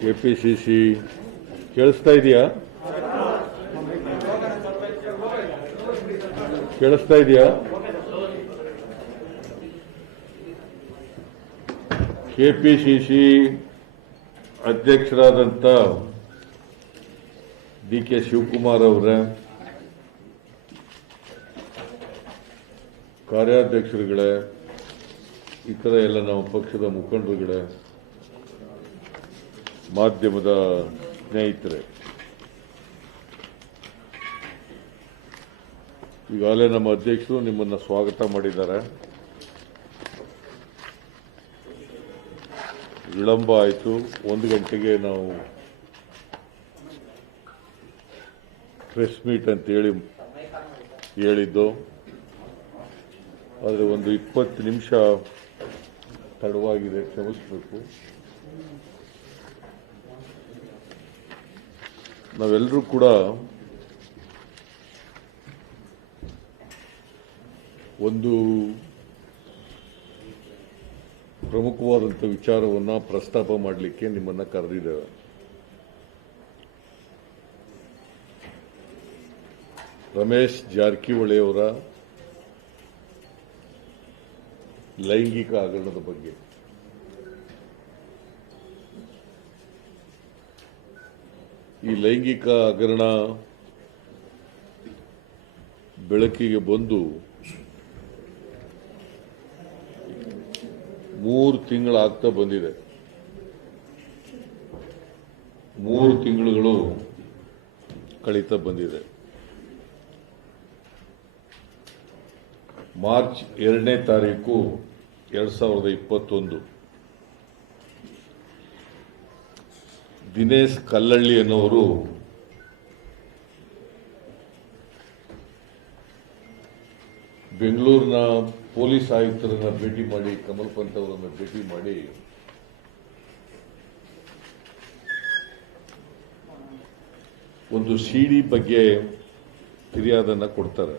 KPCC ಕೇಳಿಸ್ತಾ ಇದೆಯಾ? ಕೇಳಿಸ್ತಾ ಇದೆಯಾ? ಕೆಪಿಸಿಸಿ ಅಧ್ಯಕ್ಷರಾದಂಥ ಡಿ.ಕೆ. ಶಿವಕುಮಾರ್ ಅವರ ಕಾರ್ಯಾಧ್ಯಕ್ಷರುಗಳೇ, ಇತರ ಎಲ್ಲ ನಮ್ಮ ಪಕ್ಷದ ಮುಖಂಡರುಗಳೇ, ಮಾಧ್ಯಮದ ಸ್ನೇಹಿತರೆ, ಈಗಾಗಲೇ ನಮ್ಮ ಅಧ್ಯಕ್ಷರು ನಿಮ್ಮನ್ನು ಸ್ವಾಗತ ಮಾಡಿದ್ದಾರೆ. ವಿಳಂಬ ಆಯಿತು. 1 ಗಂಟೆಗೆ ನಾವು ಪ್ರೆಸ್ ಮೀಟ್ ಅಂತೇಳಿ ಹೇಳಿದ್ದು, ಆದರೆ ಒಂದು 20 ನಿಮಿಷ ತಡವಾಗಿದೆ, ಕ್ಷಮಿಸಬೇಕು. ನಾವೆಲ್ಲರೂ ಕೂಡ ಒಂದು ಪ್ರಮುಖವಾದಂಥ ವಿಚಾರವನ್ನು ಪ್ರಸ್ತಾಪ ಮಾಡಲಿಕ್ಕೆ ನಿಮ್ಮನ್ನು ಕರೆದಿದ್ದೇವೆ. ರಮೇಶ್ ಜಾರಕಿಹೊಳಿ ಅವರ ಲೈಂಗಿಕ ಹಗರಣದ ಬಗ್ಗೆ. ಈ ಲೈಂಗಿಕ ಹಗರಣ ಬೆಳಕಿಗೆ ಬಂದು 3 ತಿಂಗಳಾಗ್ತಾ ಬಂದಿದೆ. 3 ತಿಂಗಳುಗಳು ಕಳೀತಾ ಬಂದಿದೆ. ಮಾರ್ಚ್ 2ನೇ ತಾರೀಕು 2021 ದಿನೇಶ್ ಕಲ್ಲಳ್ಳಿ ಅನ್ನೋರು ಬೆಂಗಳೂರಿನ ಪೊಲೀಸ್ ಆಯುಕ್ತರನ್ನ ಭೇಟಿ ಮಾಡಿ, ಕಮಲ್ ಪಂತ್ ಅವರನ್ನು ಭೇಟಿ ಮಾಡಿ ಒಂದು ಸಿಡಿ ಬಗ್ಗೆ ಫಿರ್ಯಾದನ್ನ ಕೊಡ್ತಾರೆ.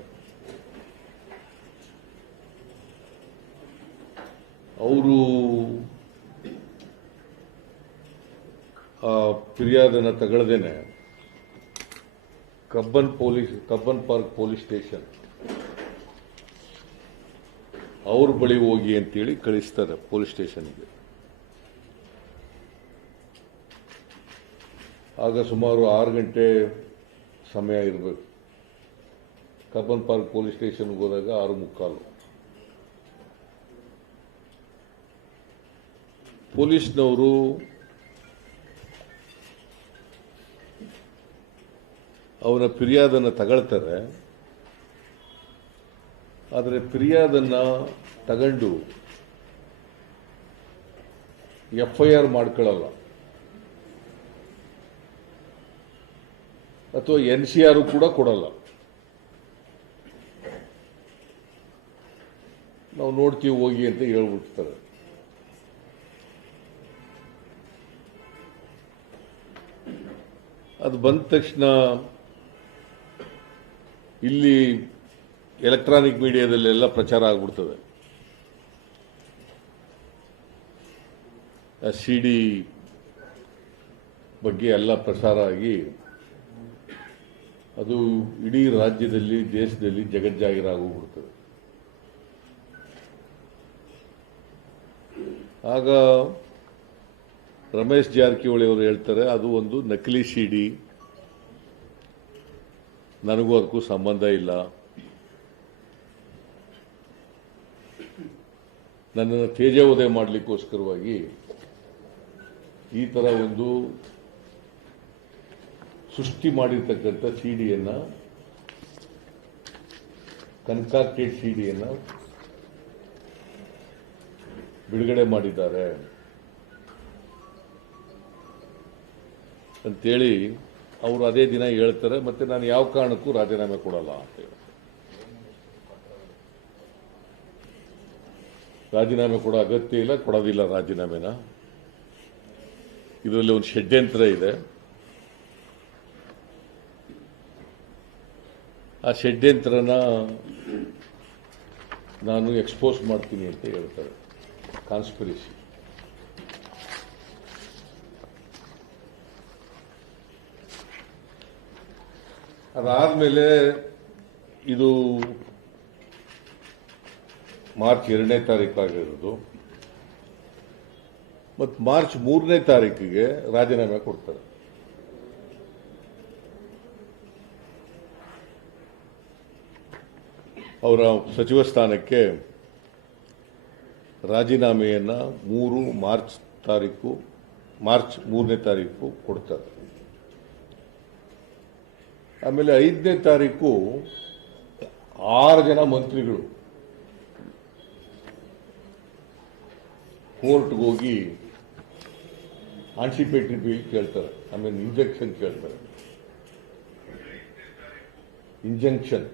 ಅವರು ಆ ಫಿರ್ಯಾದನ್ನ ತಗೊಳ್ಳದೇನೆ ಕಬ್ಬನ್ ಪಾರ್ಕ್ ಪೊಲೀಸ್ ಸ್ಟೇಷನ್ ಅವ್ರ ಬಳಿ ಹೋಗಿ ಅಂತೇಳಿ ಕಳಿಸ್ತಾರೆ ಪೊಲೀಸ್ ಸ್ಟೇಷನ್ಗೆ. ಆಗ ಸುಮಾರು 6 ಗಂಟೆ ಸಮಯ ಇರಬೇಕು. ಕಬ್ಬನ್ ಪಾರ್ಕ್ ಪೊಲೀಸ್ ಸ್ಟೇಷನ್ಗೆ ಹೋದಾಗ 6:45. ಪೊಲೀಸ್ನವರು ಅವನ ಫಿರ್ಯಾದನ್ನು ತಗೊಳ್ತಾರೆ. ಆದರೆ ಫಿರ್ಯಾದನ್ನ ತಗೊಂಡು FIR ಮಾಡ್ಕೊಳ್ಳಲ್ಲ, ಅಥವಾ NCR ಕೂಡ ಕೊಡಲ್ಲ. ನಾವು ನೋಡ್ತೀವಿ ಹೋಗಿ ಅಂತ ಹೇಳ್ಬಿಡ್ತಾರೆ. ಅದು ಬಂದ ತಕ್ಷಣ ಇಲ್ಲಿ ಎಲೆಕ್ಟ್ರಾನಿಕ್ ಮೀಡಿಯಾದಲ್ಲೆಲ್ಲ ಪ್ರಚಾರ ಆಗ್ಬಿಡ್ತದೆ. ಸಿಡಿ ಬಗ್ಗೆ ಎಲ್ಲ ಪ್ರಸಾರ ಆಗಿ ಅದು ಇಡೀ ರಾಜ್ಯದಲ್ಲಿ, ದೇಶದಲ್ಲಿ ಜಗಜ್ಜಾಹಿರಾಗೋಗ್ಬಿಡ್ತದೆ. ಆಗ ರಮೇಶ್ ಜಾರಕಿಹೊಳಿ ಅವರು ಹೇಳ್ತಾರೆ, ಅದು ಒಂದು ನಕಲಿ ಸಿಡಿ, ನನಗೂ ಅದಕ್ಕೂ ಸಂಬಂಧ ಇಲ್ಲ, ನನ್ನನ್ನು ತೇಜೋವಧೆ ಮಾಡಲಿಕ್ಕೋಸ್ಕರವಾಗಿ ಈ ಥರ ಒಂದು ಸೃಷ್ಟಿ ಮಾಡಿರ್ತಕ್ಕಂಥ ಸಿಡಿಯನ್ನು, ಕನ್ಕಾಕ್ಟೆಡ್ ಸಿಡಿಯನ್ನು ಬಿಡುಗಡೆ ಮಾಡಿದ್ದಾರೆ ಅಂತೇಳಿ ಅವರು ಅದೇ ದಿನ ಹೇಳ್ತಾರೆ. ಮತ್ತೆ ನಾನು ಯಾವ ಕಾರಣಕ್ಕೂ ರಾಜೀನಾಮೆ ಕೊಡಲ್ಲ ಅಂತೇಳಿ. ರಾಜೀನಾಮೆ ಕೊಡೋ ಅಗತ್ಯ ಇಲ್ಲ, ಕೊಡೋದಿಲ್ಲ ರಾಜೀನಾಮೆನ. ಇದರಲ್ಲಿ ಒಂದು ಷಡ್ಯಂತ್ರ ಇದೆ. ಆ ಷಡ್ಯಂತ್ರನ ನಾನು ಎಕ್ಸ್ಪೋಸ್ ಮಾಡ್ತೀನಿ ಅಂತ ಹೇಳ್ತಾರೆ. ಕಾನ್ಸ್ಪಿರಸಿ. ಅದಾದಮೇಲೆ ಇದು ಮಾರ್ಚ್ 2ನೇ ತಾರೀಕು ಆಗಿರೋದು ಮತ್ತು ಮಾರ್ಚ್ 3ನೇ ತಾರೀಕಿಗೆ ರಾಜೀನಾಮೆ ಕೊಡ್ತಾರೆ. ಅವರ ಸಚಿವ ಸ್ಥಾನಕ್ಕೆ ರಾಜೀನಾಮೆಯನ್ನು ಮಾರ್ಚ್ 3ನೇ ತಾರೀಕು ಕೊಡ್ತಾರೆ. ಆಮೇಲೆ 5ನೇ ತಾರೀಕು 6 ಜನ ಮಂತ್ರಿಗಳು ಕೋರ್ಟ್ಗೆ ಹೋಗಿ ಆಂಟಿಸಿಪೇಟರಿ ಬೇಲ್ ಕೇಳ್ತಾರೆ. ಆಮೇಲೆ ಇಂಜೆಕ್ಷನ್ ಕೇಳ್ತಾರೆ. ಇಂಜಂಕ್ಷನ್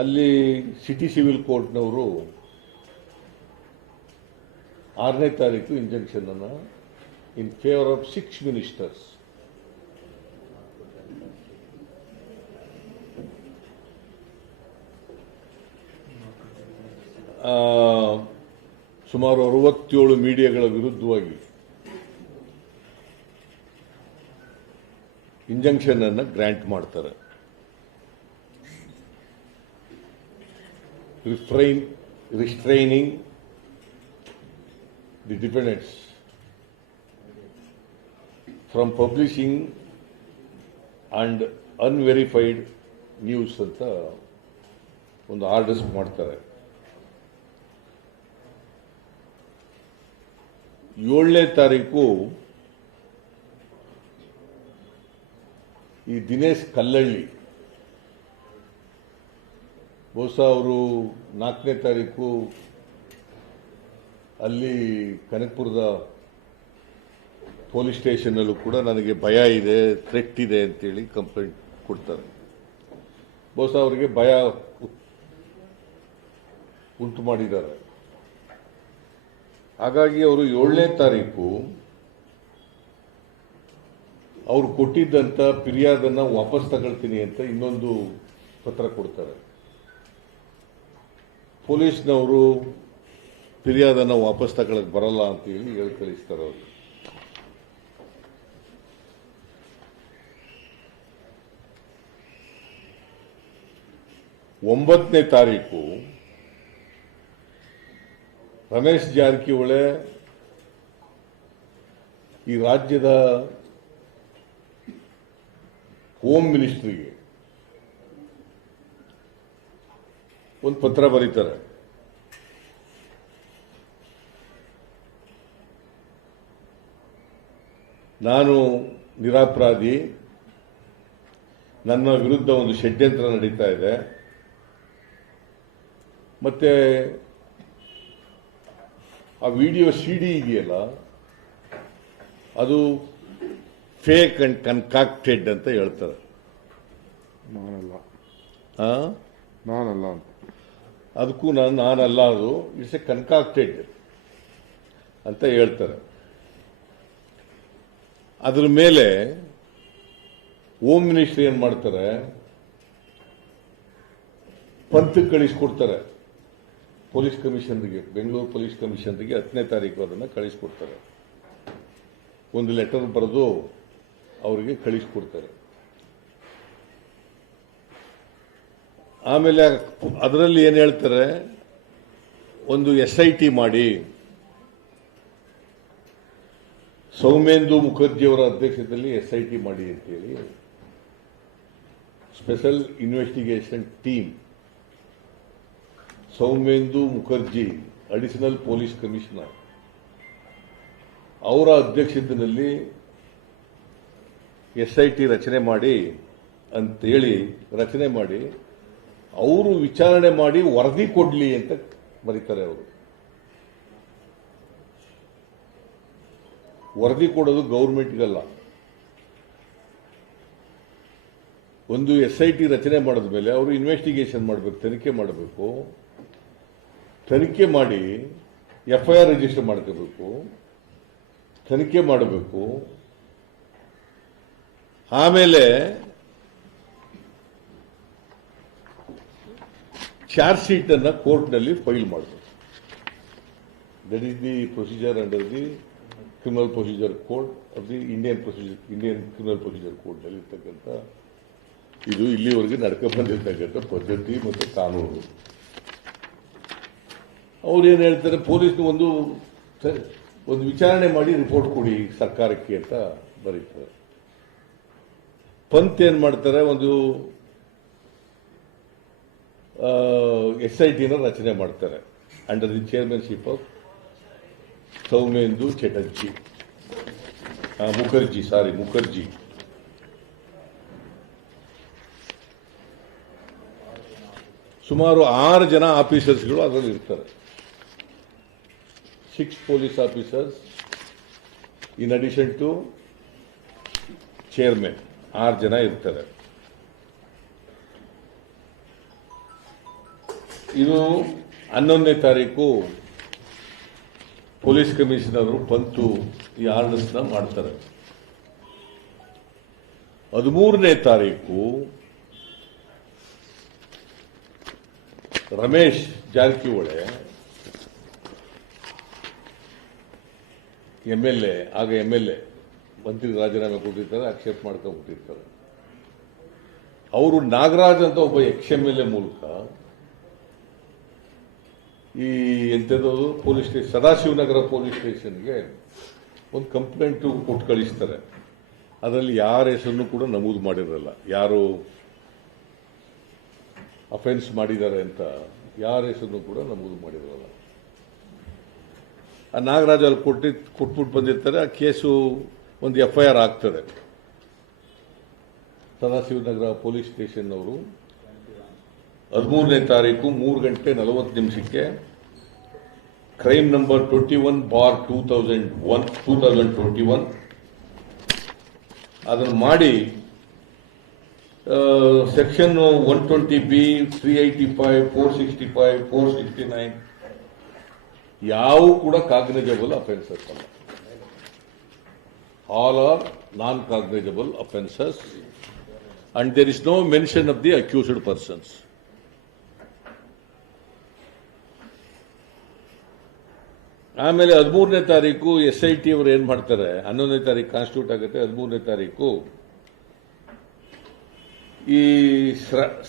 ಅಲ್ಲಿ ಸಿಟಿ ಸಿವಿಲ್ ಕೋರ್ಟ್ನವರು 6ನೇ ತಾರೀಕು ಇಂಜಂಕ್ಷನ್ ಅನ್ನು ಇನ್ ಫೇವರ್ ಆಫ್ 6 ಮಿನಿಸ್ಟರ್ಸ್ ಸುಮಾರು 67 ಮೀಡಿಯಾಗಳ ವಿರುದ್ಧವಾಗಿ ಇಂಜಂಕ್ಷನ್ ಅನ್ನು ಗ್ರಾಂಟ್ ಮಾಡ್ತಾರೆ. Restraining the defendants from publishing and unverified news ಅಂತ ಒಂದು ಆರ್ಡರ್ಸ್ ಮಾಡ್ತಾರೆ. 7ನೇ ತಾರೀಕು ಈ ದಿನೇಶ್ ಕಲ್ಲಳ್ಳಿ ಬಹುಶಃ ಅವರು 4ನೇ ತಾರೀಕು ಅಲ್ಲಿ ಕನಕಪುರದ ಪೊಲೀಸ್ ಸ್ಟೇಷನ್ನಲ್ಲೂ ಕೂಡ ನನಗೆ ಭಯ ಇದೆ, ಥ್ರೆಟ್ ಇದೆ ಅಂತೇಳಿ ಕಂಪ್ಲೇಂಟ್ ಕೊಡ್ತಾರೆ. ಬಹುಶಃ ಅವರಿಗೆ ಭಯ ಉಂಟು ಮಾಡಿದ್ದಾರೆ. ಹಾಗಾಗಿ ಅವರು 7ನೇ ತಾರೀಕು ಅವರು ಕೊಟ್ಟಿದ್ದಂಥ ಫಿರ್ಯಾದನ್ನು ವಾಪಸ್ ತಗೊಳ್ತೀನಿ ಅಂತ ಇನ್ನೊಂದು ಪತ್ರ ಕೊಡ್ತಾರೆ. ಪೊಲೀಸ್ನವರು ಫಿರ್ಯಾದನ್ನು ವಾಪಸ್ ತಗೊಳಕ್ ಬರಲ್ಲ ಅಂತ ಹೇಳಿ ಕಳಿಸ್ತಾರೆ. ಅವರು 9ನೇ ತಾರೀಕು ರಮೇಶ್ ಜಾರಕಿಹೊಳಿ ಈ ರಾಜ್ಯದ ಹೋಮ್ ಮಿನಿಸ್ಟ್ರಿಗೆ ಒಂದು ಪತ್ರ ಬರೀತಾರೆ. ನಾನು ನಿರಪರಾಧಿ, ನನ್ನ ವಿರುದ್ಧ ಒಂದು ಷಡ್ಯಂತ್ರ ನಡೀತಾ ಇದೆ, ಮತ್ತೆ ಆ ವಿಡಿಯೋ ಸಿಡಿ ಇದೆಯಲ್ಲ ಅದು ಫೇಕ್ ಅಂಡ್ ಕನ್ಕಾಕ್ಟೆಡ್ ಅಂತ ಹೇಳ್ತಾರೆ. ನಾನಲ್ಲ ಅದಕ್ಕೂ ನಾನಲ್ಲ, ಅದು ಇಟ್ಸ್ ಎ ಕನ್ಕಾಕ್ಟೆಡ್ ಅಂತ ಹೇಳ್ತಾರೆ. ಅದ್ರ ಮೇಲೆ ಹೋಮ್ ಮಿನಿಸ್ಟ್ರಿ ಏನ್ ಮಾಡ್ತಾರೆ, ಪಂಥಕ್ಕೆ ಕಳಿಸ್ಕೊಡ್ತಾರೆ ಪೊಲೀಸ್ ಕಮಿಷನರ್ಗೆ, ಬೆಂಗಳೂರು ಪೊಲೀಸ್ ಕಮಿಷನರ್ಗೆ 10ನೇ ತಾರೀಕು ಅದನ್ನು ಕಳಿಸ್ಕೊಡ್ತಾರೆ. ಒಂದು ಲೆಟರ್ ಬರೆದು ಅವರಿಗೆ ಕಳಿಸ್ಕೊಡ್ತಾರೆ. ಆಮೇಲೆ ಅದರಲ್ಲಿ ಏನು ಹೇಳ್ತಾರೆ, ಒಂದು SIT ಮಾಡಿ ಸೌಮೇಂದು ಮುಖರ್ಜಿಯವರ ಅಧ್ಯಕ್ಷತೆಯಲ್ಲಿ SIT ಮಾಡಿ ಅಂತೇಳಿ special investigation team, Soumendu Mukherjee additional police commissioner ಅವರ ಅಧ್ಯಕ್ಷತೆಯಲ್ಲಿ SIT ರಚನೆ ಮಾಡಿ ಅಂತೇಳಿ ರಚನೆ ಮಾಡಿ ಅವರು ವಿಚಾರಣೆ ಮಾಡಿ ವರದಿ ಕೊಡ್ಲಿ ಅಂತ ಬರೀತಾರೆ. ಅವರು ವರದಿ ಕೊಡೋದು ಗೌರ್ಮೆಂಟ್ಗಲ್ಲ. ಒಂದು SIT ರಚನೆ ಮಾಡಿದ ಮೇಲೆ ಅವರು ಇನ್ವೆಸ್ಟಿಗೇಷನ್ ಮಾಡಬೇಕು, ತನಿಖೆ ಮಾಡಬೇಕು. ತನಿಖೆ ಮಾಡಿ FIR ರಿಜಿಸ್ಟರ್ ಮಾಡ್ಕೋಬೇಕು, ತನಿಖೆ ಮಾಡಬೇಕು. ಆಮೇಲೆ ಚಾರ್ಜ್ ಶೀಟ್ ಅನ್ನ ಕೋರ್ಟ್ನಲ್ಲಿ ಫೈಲ್ ಮಾಡಬೇಕು. That is the procedure under the criminal procedure code of the Indian criminal procedure ಕೋಡ್ನಲ್ಲಿ ಇರ್ತಕ್ಕಂಥ ಇದು ಇಲ್ಲಿವರೆಗೆ ನಡ್ಕೊಂಡು ಬಂದಿರತಕ್ಕಂಥ ಪದ್ಧತಿ ಮತ್ತು ಕಾನೂನು. ಅವ್ರು ಏನು ಹೇಳ್ತಾರೆ, ಪೊಲೀಸ್ನ ಒಂದು ವಿಚಾರಣೆ ಮಾಡಿ ರಿಪೋರ್ಟ್ ಕೊಡಿ ಸರ್ಕಾರಕ್ಕೆ ಅಂತ ಬರೀತಾರೆ. ಪಂತ್ ಏನ್ ಮಾಡ್ತಾರೆ, ಒಂದು SIT ರಚನೆ ಮಾಡ್ತಾರೆ under the chairmanship of Soumendu Chatterjee Mukherjee. ಸುಮಾರು 6 ಜನ ಆಫೀಸರ್ಸ್ಗಳು ಅದರಲ್ಲಿ ಇರ್ತಾರೆ. 6 police officers in addition to chairman 6 ಜನ ಇರ್ತಾರೆ. ಇದು 11ನೇ ತಾರೀಕು ಪೊಲೀಸ್ ಕಮಿಷನರ್ ಪಂತು ಈ ಆರ್ಡರ್ಸ್ನ ಮಾಡ್ತಾರೆ. 13ನೇ ತಾರೀಕು ರಮೇಶ್ ಜಾರಕಿಹೊಳಿ ಆಗ MLA ಮಂತ್ರಿ ರಾಜೀನಾಮೆ ಕೊಟ್ಟಿರ್ತಾರೆ, ಆಕ್ಷೇಪ ಮಾಡ್ಕೊಂಡ್ಬಿಟ್ಟಿರ್ತಾರೆ. ಅವರು ನಾಗರಾಜ್ ಅಂತ ಒಬ್ಬ XMLA ಮೂಲಕ ಈ ಎಂಥದ್ದು ಪೊಲೀಸ್ ಸ್ಟೇಷನ್ ಸದಾಶಿವನಗರ ಪೊಲೀಸ್ ಸ್ಟೇಷನ್ಗೆ ಒಂದು ಕಂಪ್ಲೇಂಟ್ ಕೊಟ್ಟು ಕಳಿಸ್ತಾರೆ. ಅದರಲ್ಲಿ ಯಾರ ಹೆಸರನ್ನು ಕೂಡ ನಮೂದು ಮಾಡಿರಲ್ಲ, ಯಾರು ಅಫೆನ್ಸ್ ಮಾಡಿದ್ದಾರೆ ಅಂತ ಯಾರ ಹೆಸರನ್ನು ಕೂಡ ನಮೂದು ಮಾಡಿರಲ್ಲ. ಆ ನಾಗರಾಜ್ ಅಲ್ಲಿ ಕೊಟ್ಬಿಟ್ಟು ಬಂದಿರ್ತಾರೆ. ಆ ಕೇಸು ಒಂದು FIR ಆಗ್ತದೆ. ಸದಾಶಿವನಗರ ಪೊಲೀಸ್ ಸ್ಟೇಷನ್ ಅವರು 13ನೇ ತಾರೀಕು 3:40 ಕ್ರೈಮ್ ನಂಬರ್ 21/2021 ಅದನ್ನು ಮಾಡಿ ಸೆಕ್ಷನ್ 120B 385 465 469 ಯಾವ ಕೂಡ ಕಾಗ್ನಿಜಬಲ್ ಅಫೆನ್ಸಸ್ ಅಲ್ಲ. All are non cognizable offences and there is no mention of the accused persons. ಆಮೇಲೆ 13ನೇ ತಾರೀಕು SIT ಅವರು ಏನ್ ಮಾಡ್ತಾರೆ, 11ನೇ ತಾರೀಕು ಕಾನ್ಸ್ಟಿಟ್ಯೂಟ್ ಆಗುತ್ತೆ. 13ನೇ ತಾರೀಕು ಈ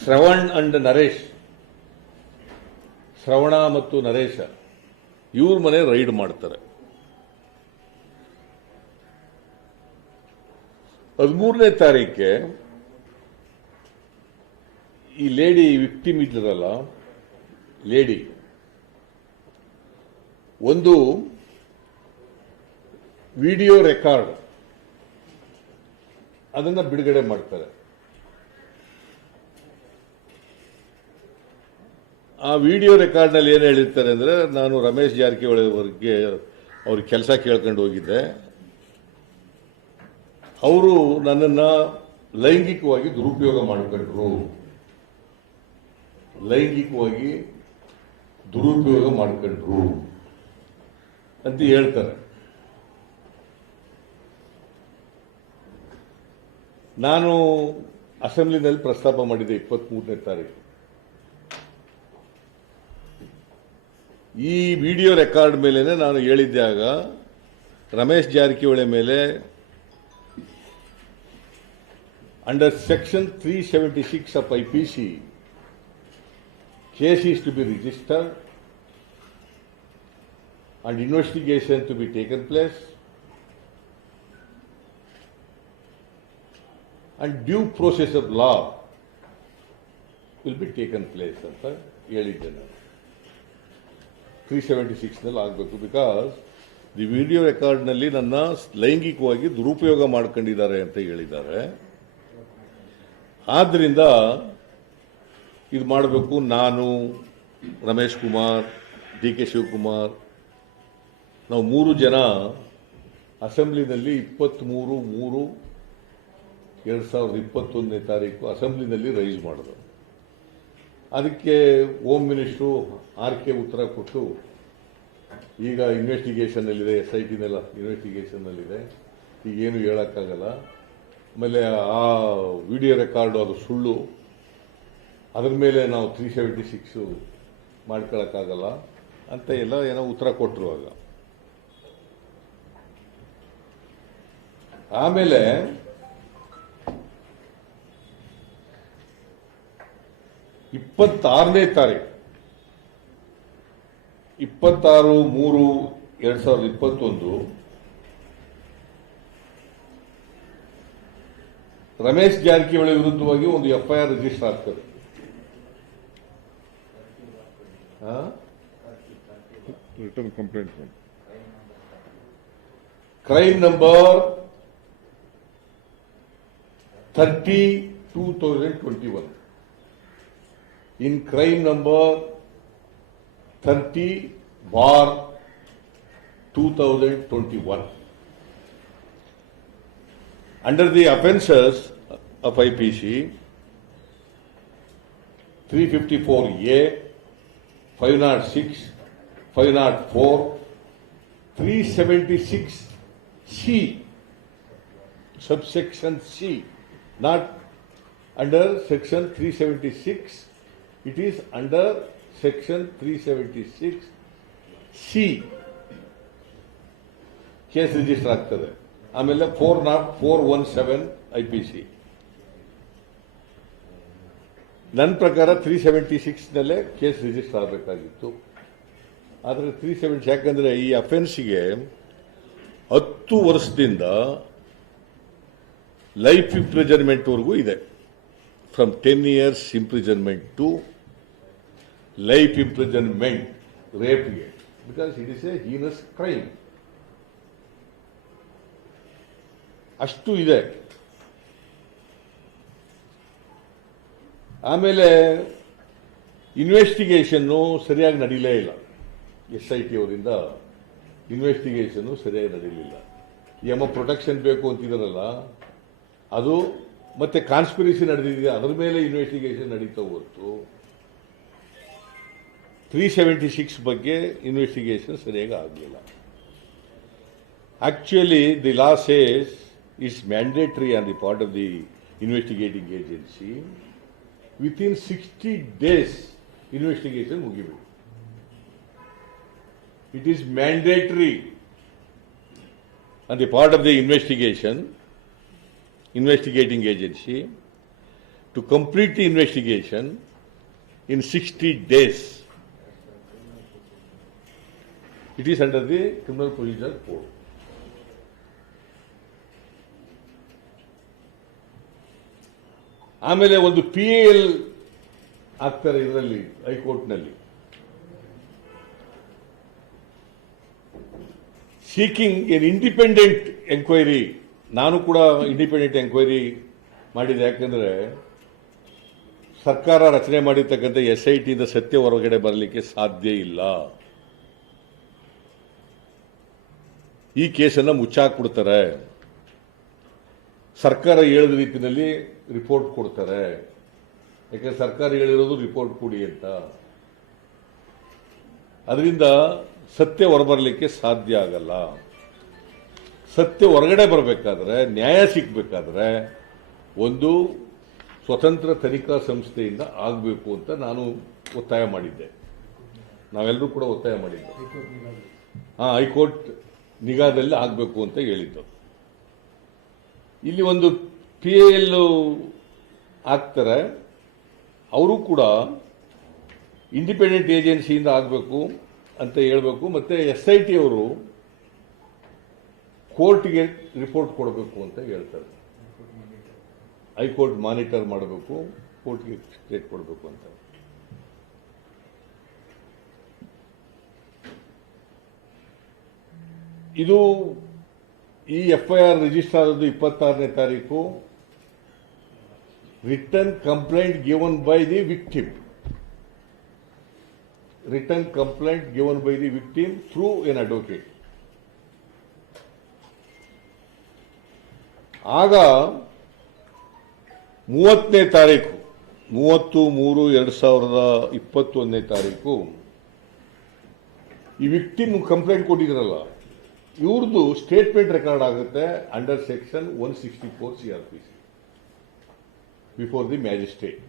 ಶ್ರವಣ್ ಅಂಡ್ ನರೇಶ್, ಶ್ರವಣ ಮತ್ತು ನರೇಶ ಇವ್ರ ಮನೆ ರೈಡ್ ಮಾಡ್ತಾರೆ. 13ನೇ ತಾರೀಕೆ ಈ ಲೇಡಿ ವಿಕ್ಟಿಮ್ ಇದ್ರಲ್ಲ, ಲೇಡಿ ಒಂದು ವಿಡಿಯೋ ರೆಕಾರ್ಡ್ ಅದನ್ನ ಬಿಡುಗಡೆ ಮಾಡ್ತಾರೆ. ಆ ವಿಡಿಯೋ ರೆಕಾರ್ಡ್ನಲ್ಲಿ ಏನು ಹೇಳಿರ್ತಾರೆ ಅಂದ್ರೆ, ನಾನು ರಮೇಶ್ ಜಾರಕಿಹೊಳಿ ಅವರಿಗೆ ಅವ್ರಿಗೆ ಕೆಲಸ ಕೇಳ್ಕೊಂಡು ಹೋಗಿದ್ದೆ, ಅವರು ನನ್ನನ್ನ ಲೈಂಗಿಕವಾಗಿ ದುರುಪಯೋಗ ಮಾಡಿಕೊಂಡ್ರು ಅಂತ ಹೇಳ್ತಾರೆ. ನಾನು ಅಸೆಂಬ್ಲಿನಲ್ಲಿ ಪ್ರಸ್ತಾಪ ಮಾಡಿದ್ದೆ 23ನೇ ತಾರೀಕು. ಈ ವಿಡಿಯೋ ರೆಕಾರ್ಡ್ ಮೇಲೆನೆ ನಾನು ಹೇಳಿದ್ದೆ, ಆಗ ರಮೇಶ್ ಜಾರಕಿಹೊಳಿ ಮೇಲೆ under section 376 of IPC case is to be registered and investigation to be taken place and due process of law will be taken place ಅಂತ ಹೇಳಿದ್ದೆ ನಾನು. 376 ನಲ್ಲಿ ಆಗಬೇಕು. ಬಿಕಾಸ್ ದಿ ವಿಡಿಯೋ ರೆಕಾರ್ಡ್ನಲ್ಲಿ ನನ್ನ ಲೈಂಗಿಕವಾಗಿ ದುರುಪಯೋಗ ಮಾಡ್ಕೊಂಡಿದ್ದಾರೆ ಅಂತ ಹೇಳಿದ್ದಾರೆ. ಆದ್ದರಿಂದ ಇದು ಮಾಡಬೇಕು. ನಾನು, ರಮೇಶ್ ಕುಮಾರ್, DK ಶಿವಕುಮಾರ್, ನಾವು 3 ಜನ ಅಸೆಂಬ್ಲಿನಲ್ಲಿ 23/3/2021ನೇ ತಾರೀಕು ಅಸೆಂಬ್ಲಿನಲ್ಲಿ ರೈಸ್ ಮಾಡಿದ್ರು. ಅದಕ್ಕೆ ಹೋಮ್ ಮಿನಿಸ್ಟ್ರು RK ಉತ್ತರ ಕೊಟ್ಟು, ಈಗ ಇನ್ವೆಸ್ಟಿಗೇಷನ್ನಲ್ಲಿದೆ, SITನೆಲ್ಲ ಇನ್ವೆಸ್ಟಿಗೇಷನ್ನಲ್ಲಿದೆ, ಈಗೇನು ಹೇಳೋಕ್ಕಾಗಲ್ಲ, ಆಮೇಲೆ ಆ ವಿಡಿಯೋ ರೆಕಾರ್ಡು ಅದು ಸುಳ್ಳು, ಅದ್ರ ಮೇಲೆ ನಾವು 376 ಮಾಡ್ಕೊಳಕ್ಕಾಗಲ್ಲ ಅಂತ ಎಲ್ಲ ಏನೋ ಉತ್ತರ ಕೊಟ್ಟರು. ಆಗ ಆಮೇಲೆ ಇಪ್ಪತ್ತಾರನೇ ತಾರೀಕು 26/3/2021 ರಮೇಶ್ ಜಾರಕಿಹೊಳಿ ವಿರುದ್ಧವಾಗಿ ಒಂದು ಎಫ್ಐಆರ್ ರಿಜಿಸ್ಟರ್ ಆಗ್ತದೆ. Return complaint crime number 30/2021. In crime number 30/2021. Under the offences of IPC 354A, 506, 504, 376C, subsection C, not under section 376, it is under section 376C case register ಆಗ್ತದೆ. ಆಮೇಲೆ 417 IPC. ನನ್ನ ಪ್ರಕಾರ 376 ನಲ್ಲೇ ಕೇಸ್ ರಿಜಿಸ್ಟರ್ ಆಗಬೇಕಾಗಿತ್ತು. ಆದರೆ 370 ಯಾಕಂದ್ರೆ ಈ ಅಫೆನ್ಸ್ಗೆ 10 ವರ್ಷದಿಂದ ಲೈಫ್ ಇಂಪ್ರಿಸನ್ಮೆಂಟ್ ವರೆಗೂ ಇದೆ. From 10 years imprisonment to life imprisonment ರೇಪ್ಗೆ, because it is a heinous crime. ಅಷ್ಟು ಇದೆ. ಆಮೇಲೆ ಇನ್ವೆಸ್ಟಿಗೇಷನ್ನು ಸರಿಯಾಗಿ ನಡೀಲೇ ಇಲ್ಲ. SIT ಅವರಿಂದ ಇನ್ವೆಸ್ಟಿಗೇಷನ್ನು ಸರಿಯಾಗಿ ನಡೀಲಿಲ್ಲ. ಪ್ರೊಟೆಕ್ಷನ್ ಬೇಕು ಅಂತಿದಾರಲ್ಲ ಅದು, ಮತ್ತೆ ಕಾನ್ಸ್ಪಿರಸಿ ನಡೆದಿದೆ ಅದರ ಮೇಲೆ ಇನ್ವೆಸ್ಟಿಗೇಷನ್ ನಡೀತಾ ಹೊರತು 376 ಬಗ್ಗೆ ಇನ್ವೆಸ್ಟಿಗೇಷನ್ ಸರಿಯಾಗಿ ಆಗಲಿಲ್ಲ. Actually the law says it's mandatory on the part of the investigating agency within 60 days investigation ಮುಗಿಬೇಕು. It is mandatory on the part of the investigating agency to complete the investigation in 60 days. It is under the Criminal Procedure Code. ಆಮೇಲೆ ಒಂದು PAL ಆಗ್ತಾರೆ ಇದರಲ್ಲಿ ಹೈಕೋರ್ಟ್ನಲ್ಲಿ, seeking N independent enquiry. ನಾನು ಕೂಡ independent enquiry ಮಾಡಿದೆ. ಯಾಕಂದ್ರೆ ಸರ್ಕಾರ ರಚನೆ ಮಾಡಿರ್ತಕ್ಕಂಥ SIT ಇಂದ ಸತ್ಯ ಹೊರಗಡೆ ಬರಲಿಕ್ಕೆ ಸಾಧ್ಯ ಇಲ್ಲ. ಈ ಕೇಸನ್ನು ಮುಚ್ಚಾಕ್ಬಿಡ್ತಾರೆ. ಸರ್ಕಾರ ಹೇಳಿದ ರೀತಿಯಲ್ಲಿ ರಿಪೋರ್ಟ್ ಕೊಡ್ತಾರೆ. ಯಾಕಂದ್ರೆ ಸರ್ಕಾರ ಹೇಳಿರೋದು ರಿಪೋರ್ಟ್ ಕೊಡಿ ಅಂತ. ಅದರಿಂದ ಸತ್ಯ ಹೊರಬರಲಿಕ್ಕೆ ಸಾಧ್ಯ ಆಗಲ್ಲ. ಸತ್ಯ ಹೊರಗಡೆ ಬರಬೇಕಾದ್ರೆ, ನ್ಯಾಯ ಸಿಗಬೇಕಾದ್ರೆ ಒಂದು ಸ್ವತಂತ್ರ ತನಿಖಾ ಸಂಸ್ಥೆಯಿಂದ ಆಗಬೇಕು ಅಂತ ನಾನು ಒತ್ತಾಯ ಮಾಡಿದ್ದೆ. ನಾವೆಲ್ಲರೂ ಕೂಡ ಒತ್ತಾಯ ಮಾಡಿದ್ದು. ಹೈಕೋರ್ಟ್ ನಿಗಾದಲ್ಲಿ ಆಗಬೇಕು ಅಂತ ಹೇಳಿದ್ದು. ಇಲ್ಲಿ ಒಂದು PAL ಆಗ್ತಾರೆ, ಅವರು ಕೂಡ ಇಂಡಿಪೆಂಡೆಂಟ್ ಏಜೆನ್ಸಿಯಿಂದ ಆಗಬೇಕು ಅಂತ ಹೇಳಬೇಕು. ಮತ್ತೆ SIT ಅವರು ಕೋರ್ಟ್ಗೆ ರಿಪೋರ್ಟ್ ಕೊಡಬೇಕು ಅಂತ ಹೇಳ್ತಾರೆ. ಹೈಕೋರ್ಟ್ ಮಾನಿಟರ್ ಮಾಡಬೇಕು, ಕೋರ್ಟ್ಗೆ ಸ್ಟೇಟ್ ಕೊಡಬೇಕು ಅಂತ. ಇದು ಈ FIR ರಿಜಿಸ್ಟರ್ ಆದದ್ದು 26ನೇ ತಾರೀಕು. Return complaint given by the victim. Written complaint given by the victim through an advocate. ಆಗ 30ನೇ ತಾರೀಕು 30/3/2021 ತಾರೀಕು ಈ ವಿಕ್ಟಿಮ್ ಕಂಪ್ಲೇಂಟ್ ಕೊಟ್ಟಿದ್ರಲ್ಲ, ಇವ್ರದ್ದು ಸ್ಟೇಟ್ಮೆಂಟ್ ರೆಕಾರ್ಡ್ ಆಗುತ್ತೆ under section 164 CRPC before the magistrate.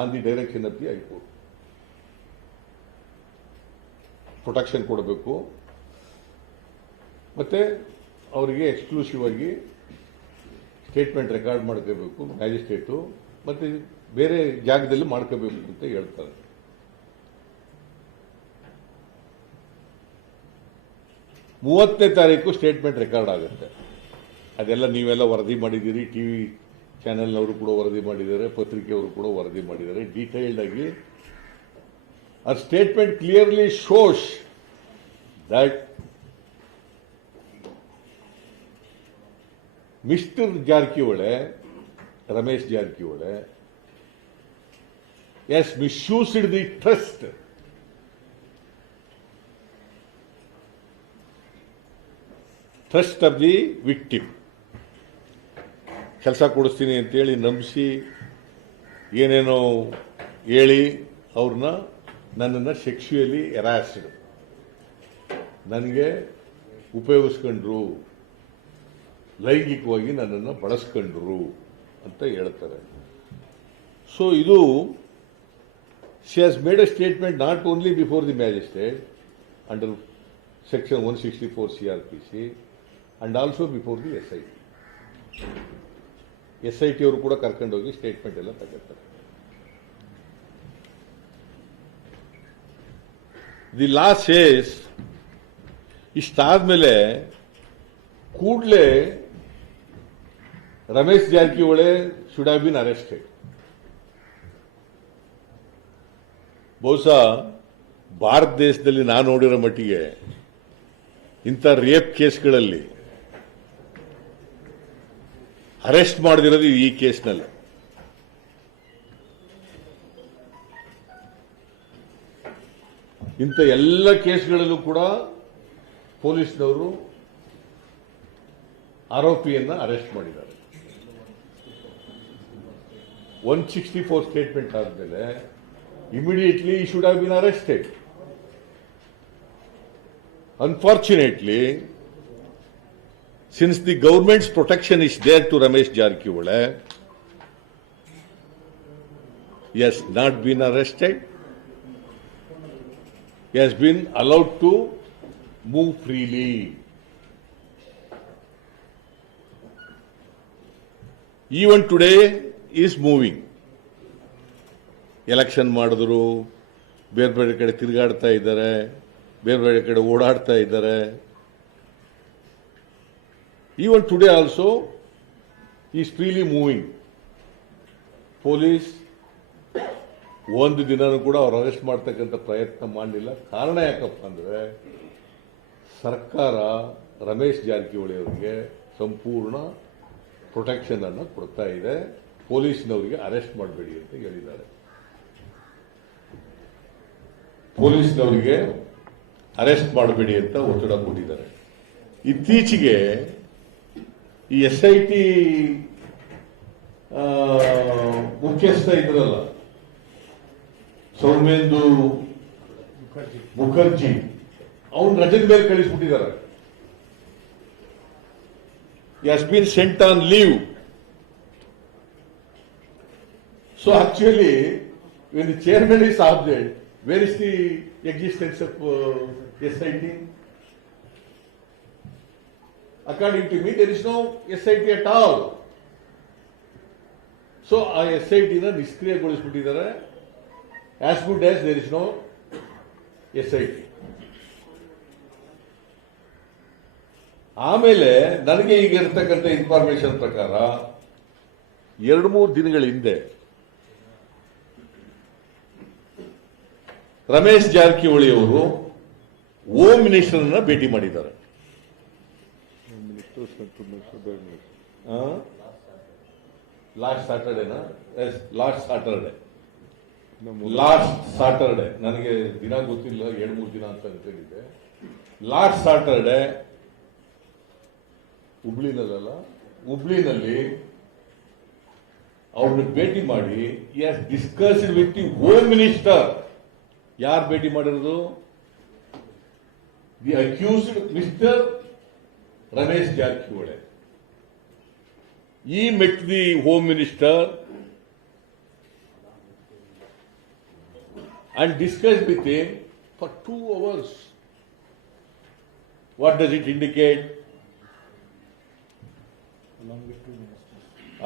on the direction of the High Court. Protection ಕೊಡಬೇಕು. ಮತ್ತು ಅವರಿಗೆ exclusive ಆಗಿ ಸ್ಟೇಟ್ಮೆಂಟ್ ರೆಕಾರ್ಡ್ ಮಾಡ್ಕೋಬೇಕು ಮ್ಯಾಜಿಸ್ಟ್ರೇಟು, ಮತ್ತು ಬೇರೆ ಜಾಗದಲ್ಲಿ ಮಾಡ್ಕೋಬೇಕು ಅಂತ ಹೇಳ್ತಾರೆ. ಮೂವತ್ತನೇ ತಾರೀಕು ಸ್ಟೇಟ್ಮೆಂಟ್ ರೆಕಾರ್ಡ್ ಆಗುತ್ತೆ. ಅದೆಲ್ಲ ನೀವೆಲ್ಲ ವರದಿ ಮಾಡಿದ್ದೀರಿ, ಟಿ ವಿ ಚಾನೆಲ್ನವರು ಕೂಡ ವರದಿ ಮಾಡಿದ್ದಾರೆ, ಪತ್ರಿಕೆಯವರು ಕೂಡ ವರದಿ ಮಾಡಿದ್ದಾರೆ. ಡೀಟೇಲ್ಡ್ ಆಗಿ ಆ statement clearly shows that mister Jarkiholi, Ramesh Jarkiholi has misused the trust of the victim. ಕೆಲಸ ಕೊಡಿಸ್ತೀನಿ ಅಂತೇಳಿ ನಂಬಿಸಿ ಏನೇನೋ ಹೇಳಿ ನನ್ನನ್ನು ಸೆಕ್ಸುಯಲಿ ಹೆರಾಸ್ಡ್, ನನಗೆ ಉಪಯೋಗಿಸ್ಕೊಂಡ್ರು, ಲೈಂಗಿಕವಾಗಿ ನನ್ನನ್ನು ಬಳಸ್ಕೊಂಡ್ರು ಅಂತ ಹೇಳ್ತಾರೆ. ಸೊ ಇದು she has made a statement not only before the magistrate under section 164 CRPC and also before the SIT. SIT ಅವರು ಕೂಡ ಕರ್ಕೊಂಡೋಗಿ ಸ್ಟೇಟ್ಮೆಂಟ್ ಎಲ್ಲ ತಗೋತಾರೆ. ದಿ ಲಾ ಸೇಸ್ ಇಷ್ಟಾದ್ಮೇಲೆ ಕೂಡಲೇ Ramesh Jarkiholi should have been arrested. ಬಹುಶಃ ಭಾರತ ದೇಶದಲ್ಲಿ ನಾನು ನೋಡಿರೋ ಮಟ್ಟಿಗೆ ಇಂಥ ರೇಪ್ ಕೇಸ್ಗಳಲ್ಲಿ ಅರೆಸ್ಟ್ ಮಾಡದಿರೋದು ಈ ಕೇಸ್ನಲ್ಲಿ. ಇಂಥ ಎಲ್ಲ ಕೇಸ್ಗಳಲ್ಲೂ ಕೂಡ ಪೊಲೀಸ್ನವರು ಆರೋಪಿಯನ್ನ ಅರೆಸ್ಟ್ ಮಾಡಿದ್ದಾರೆ. 164 ಸ್ಟೇಟ್ಮೆಂಟ್ ಆದಮೇಲೆ immediately he should have been arrested. Unfortunately, since the government's protection is there to Ramesh Jarkiholy, he has not been arrested. He has been allowed to move freely. Even today he is moving. Election ಮಾಡಿದ್ರು, ಬೇರೆ ಬೇರೆ ಕಡೆ ತಿರುಗಾಡ್ತಾ ಇದ್ದಾರೆ, ಬೇರೆ ಬೇರೆ ಕಡೆ ಓಡಾಡ್ತಾ ಇದ್ದಾರೆ. Even today also is freely moving. Police ಒಂದು ದಿನನೂ ಕೂಡ ಅವ್ರು ಅರೆಸ್ಟ್ ಮಾಡ್ತಕ್ಕಂಥ ಪ್ರಯತ್ನ ಮಾಡಲಿಲ್ಲ. ಕಾರಣ ಯಾಕಪ್ಪ ಅಂದರೆ ಸರ್ಕಾರ ರಮೇಶ್ ಜಾರಕಿಹೊಳಿ ಅವರಿಗೆ ಸಂಪೂರ್ಣ ಪ್ರೊಟೆಕ್ಷನ್ ಅನ್ನು ಕೊಡ್ತಾ ಇದೆ. ಪೊಲೀಸ್ನವರಿಗೆ ಅರೆಸ್ಟ್ ಮಾಡಬೇಡಿ ಅಂತ ಹೇಳಿದ್ದಾರೆ. ಪೊಲೀಸ್ನವರಿಗೆ ಅರೆಸ್ಟ್ ಮಾಡಬೇಡಿ ಅಂತ ಒತ್ತಡ ಕೊಟ್ಟಿದ್ದಾರೆ. ಇತ್ತೀಚೆಗೆ ಈ SIT ಮುಖ್ಯಸ್ಥ ಇದ್ರಲ್ಲ ಸೌಮೇಂದು ಮುಖರ್ಜಿ, ಅವನು ರಜದ ಮೇಲೆ ಕಳಿಸ್ಬಿಟ್ಟಿದ್ದಾರೆ. He has been sent on leave. So actually, when the chairman is absent, where is the existence of SIT? According to me, there is no SIT at all. So ಆ SIT ನ ನಿಷ್ಕ್ರಿಯಗೊಳಿಸ್ಬಿಟ್ಟಿದ್ದಾರೆ. As good as there is no SIT. ಆಮೇಲೆ ನನಗೆ ಈಗ ಇರತಕ್ಕಂಥ information ಪ್ರಕಾರ 2-3 ದಿನಗಳ ಹಿಂದೆ ರಮೇಶ್ ಜಾರಕಿಹೊಳಿ ಅವರು ಹೋಮ್ ಮಿನಿಸ್ಟರ್ನ ಭೇಟಿ ಮಾಡಿದ್ದಾರೆ. ಲಾಸ್ಟ್ ಸಾಟರ್ಡೆ ನನಗೆ ದಿನ ಗೊತ್ತಿಲ್ಲ, 2-3 ದಿನ ಅಂತ ಅನ್ಕೊಂಡಿದ್ದೆ. ಲಾಸ್ಟ್ ಸಾಟರ್ಡೆ ಹುಬ್ಳಿನಲ್ಲಿ ಅವ್ರನ್ನ ಭೇಟಿ ಮಾಡಿ he has discussed with the home minister. ಯಾರು ಭೇಟಿ ಮಾಡಿರೋದು? The accused mister Ramesh Jarkiholi. He met the Home Minister and discussed with him for 2 hours. What does it indicate?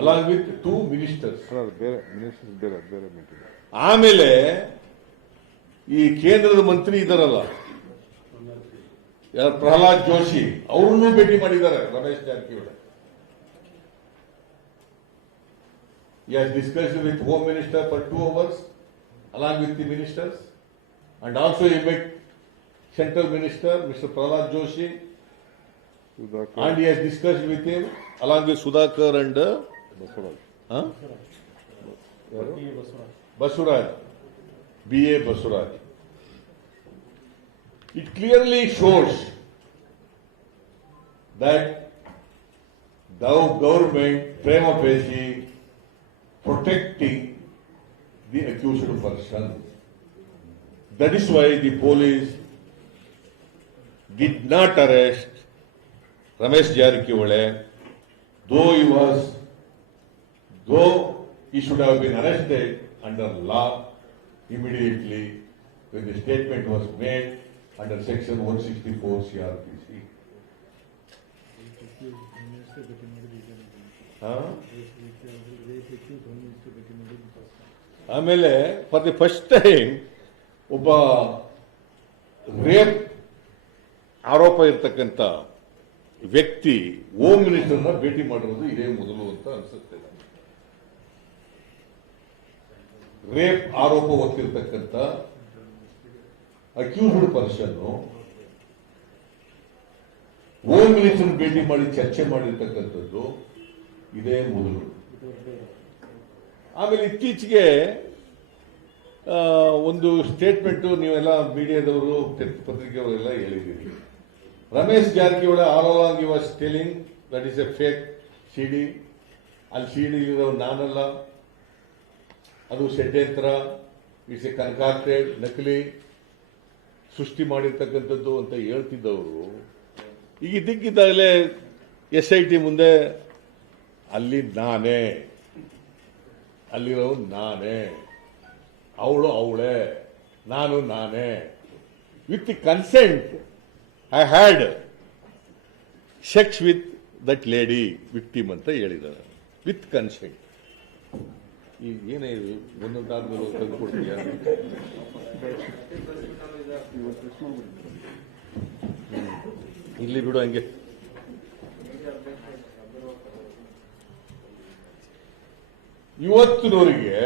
Along with two ministers. Sir ಬೇರೆ ministers ಬೇರೆ meeting. ಆಮೇಲೆ ಈ ಕೇಂದ್ರದ ಮಂತ್ರಿ ಇದಾರಲ್ಲ, ಯಾರು ಪ್ರಹ್ಲಾದ್ ಜೋಶಿ, ಅವ್ರನ್ನೂ ಭೇಟಿ ಮಾಡಿದ್ದಾರೆ Ramesh Jarkiholi. He has discussed with Home Minister for 2 hours along with the ministers, and also he met Central Minister Mr. Prahlad Joshi, Sudhakar and he has discussed with him along with Sudhakar and Basavaraj. huh? ಯಾರು? Basuraj, B.A. Basuraj. It clearly shows that the government prima facie protecting the accused person. That is why the police did not arrest Ramesh Jarrakiholy, though he should have been arrested under law immediately when the statement was made under section 164 CRPC. ಆಮೇಲೆ for the first time ಒಬ್ಬ rape ಆರೋಪ ಇರ್ತಕ್ಕಂಥ ವ್ಯಕ್ತಿ home ಮಿನಿಸ್ಟರ್ನ ಭೇಟಿ ಮಾಡಿರೋದು ಇದೇ ಮೊದಲು ಅಂತ ಅನಿಸುತ್ತೆ. ರೇಪ್ ಆರೋಪ ಹೊತ್ತಿರ್ತಕ್ಕಂಥ ಅಕ್ಯೂಸ್ಡ್ ಪರ್ಸನ್ ಹೋಮ್ ಮಿನಿಸ್ಟರ್ ಭೇಟಿ ಮಾಡಿ ಚರ್ಚೆ ಮಾಡಿರ್ತಕ್ಕಂಥದ್ದು ಇದೇ ಮೊದಲು. ಆಮೇಲೆ ಇತ್ತೀಚೆಗೆ ಒಂದು ಸ್ಟೇಟ್ಮೆಂಟ್ ನೀವೆಲ್ಲ ಮೀಡಿಯಾದವರು ಪತ್ರಿಕೆಯವರೆಲ್ಲ ಹೇಳಿದ್ದೀರಿ. Ramesh Jarkiholi all along you was telling that is a fake CD, ಅಲ್ಲಿ ಸಿಡಿ ಇರೋ ನಾನಲ್ಲ, ಅದು ಷಡ್ಯಂತ್ರ, ಇಟ್ಸ್ ಎ ಕನ್ಕಾಕ್ಟೆಡ್, ನಕಲಿ ಸೃಷ್ಟಿ ಮಾಡಿರ್ತಕ್ಕಂಥದ್ದು ಅಂತ ಹೇಳ್ತಿದ್ದವರು ಈಗ ಇದ್ದಕ್ಕಿದ್ದಾಗಲೇ SIT ಮುಂದೆ ಅಲ್ಲಿ ನಾನೇ, ಅಲ್ಲಿರೋ ನಾನೇ, ಅವಳು ಅವಳೇ, ನಾನು ನಾನೇ, with consent I had sex with that lady victim ಅಂತ ಹೇಳಿದ್ದಾರೆ, ವಿತ್ ಕನ್ಸೆಂಟ್. ಈಗ ಏನೇ ಒಂದೊಂದಾದ್ಮೇಲೆ ತಂದು ಕೊಡ್ತೀಯ? ಇಲ್ಲಿ ಬಿಡು ಹಂಗೆ. ಇವತ್ತಿನವರಿಗೆ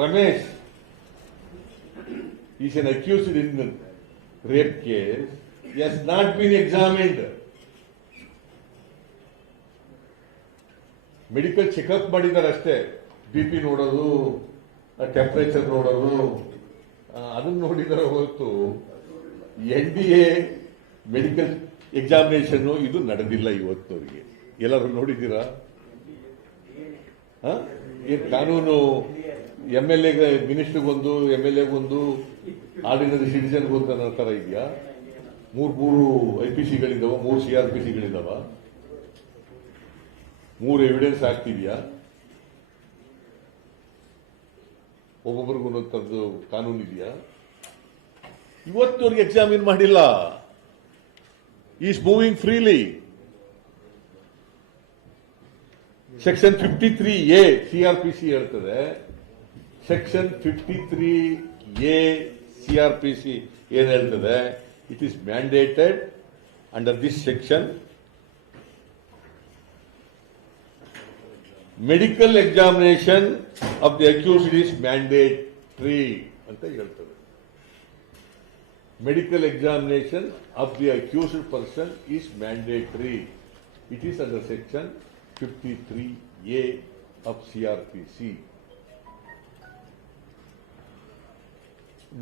Ramesh is an accused in rape case, he has not been examined. Medical checkup ಮಾಡಿದ್ದಾರೆ ಅಷ್ಟೇ, BP ನೋಡೋದು, ಟೆಂಪರೇಚರ್ ನೋಡೋದು, ಅದನ್ನು ನೋಡಿದರೆ ಹೊರತು NDA ಮೆಡಿಕಲ್ ಎಕ್ಸಾಮಿನೇಷನ್ ಇದು ನಡೆದಿಲ್ಲ ಇವತ್ತಿನವರಿಗೆ. ಎಲ್ಲರೂ ನೋಡಿದ್ದೀರಾ? ಏನ್ ಕಾನೂನು MLA ಮಿನಿಸ್ಟರ್ಗೊಂದು, MLAಗೊಂದು, ಆರ್ಡಿನರಿ ಸಿಟಿಜನ್ಗೊಂದು ಅನ್ನೋ ತರ ಇದೆಯಾ? ಮೂರು IPCಗಳಿದ್ದಾವ, 3 CRPCಗಳಿದ್ದಾವ, 3 ಎವಿಡೆನ್ಸ್ ಆಗ್ತಿದ್ಯಾ? ಒಬ್ಬೊಬ್ಬರಿಗೂ ಒಂದೊಂದು ಕಾನೂನು ಇದೆಯಾ? ಇವತ್ತವರೆಗೆ ಎಕ್ಸಾಮಿನ್ ಮಾಡಿಲ್ಲ. Is moving freely. Section 53A CRPC ಹೇಳ್ತದೆ, ಸೆಕ್ಷನ್ 53A CRPC ಏನ್ ಹೇಳ್ತದೆ? It is mandated under this section. Medical examination of the accused is mandatory ಅಂತ ಹೇಳ್ತದೆ. Medical examination of the accused person is mandatory. It is under section 53A of CRPC.